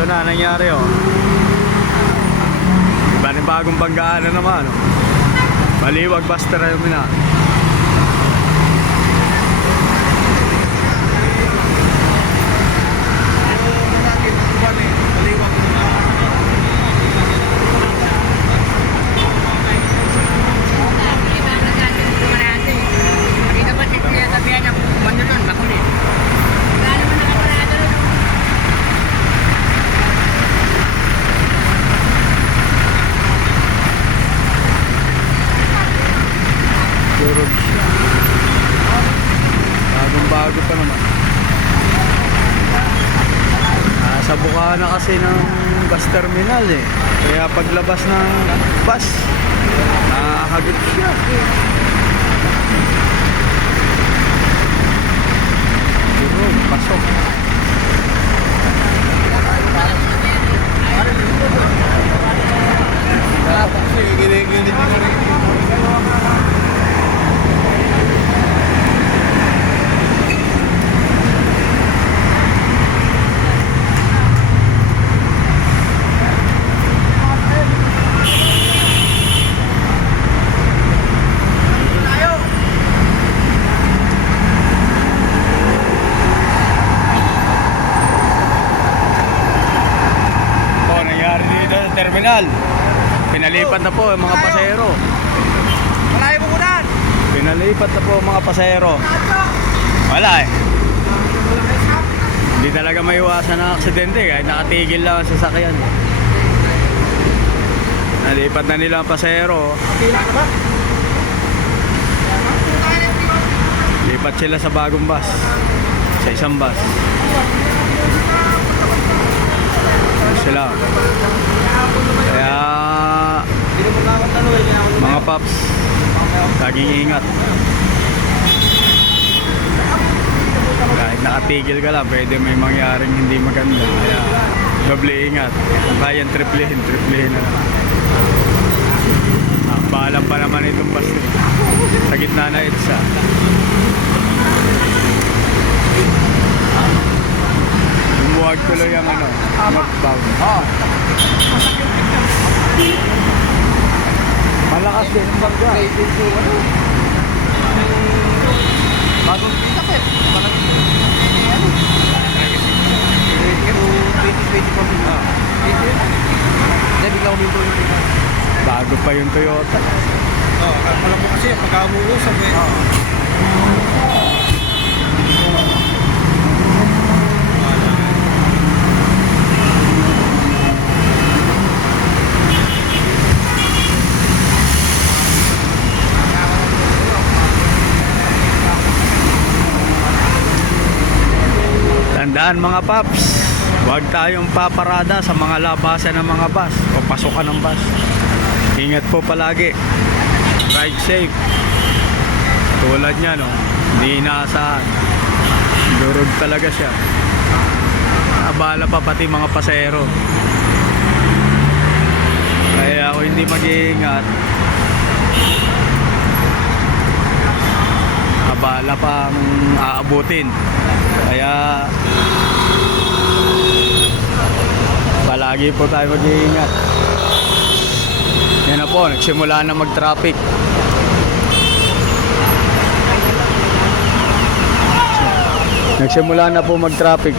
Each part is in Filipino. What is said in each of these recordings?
Ito na nangyari oh. Bagong banggaan na naman oh. Baliwag bus terminal. Bagong-bago pa naman. Sa buka na kasi ng bus terminal eh. Kaya paglabas ng bus, nakahagit siya. Durog, pasok. Terminal. Pinalipat na po ang mga pasahero. Malayo mo kunan. Pinalipat na po ang mga pasahero. Wala eh. Hindi talaga maiwasan ng aksidente kahit nakatigil lang ang sasakyan. Nalipat na nila ang pasahero. Lipat sila sa bagong bus. Sa isang bus. Sila. Kaya mga paps, laging ingat. Kahit nakatigil ka lang, pwede may mangyaring hindi maganda. Kaya doble ingat. Kung kaya triplehin na lang. Bahala pa naman itong bus sa gitna na EDSA. Lumuwag tuloy ang ano, northbound. Malakas din ang bagya. Bagong kita ko eh. Bago pa yung Toyota. Alam mo kasi pagkamuusap eh. Tandaan mga paps, huwag tayong paparada sa mga labasan ng mga bus o pasukan ng bus. Ingat po palagi. Ride safe. Tulad niya no, hindi inaasahan. Durog talaga siya. Abala pa pati mga pasahero. Kaya kung hindi mag-iingat, abala pang aabutin. Kaya palagi po tayo mag-iingat. Yan na po, nagsimula na mag-traffic. Nagsimula na po mag-traffic.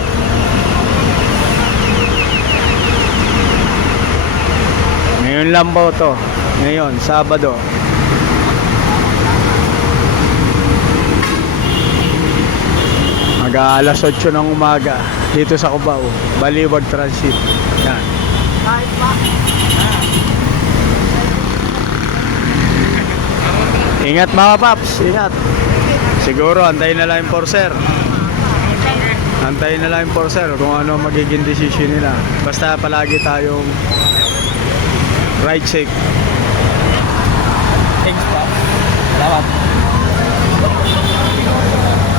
Ngayon lang po to. Ngayon, Sabado. Mag-aalas 8 ng umaga dito sa Cubao, Baliwag Transit. Yan. Ingat mga paps, ingat. Siguro antayin na lang yung enforcer. Antayin na lang yung enforcer kung ano magiging decision nila. Basta palagi tayong ride safe. Thanks pa. Salamat.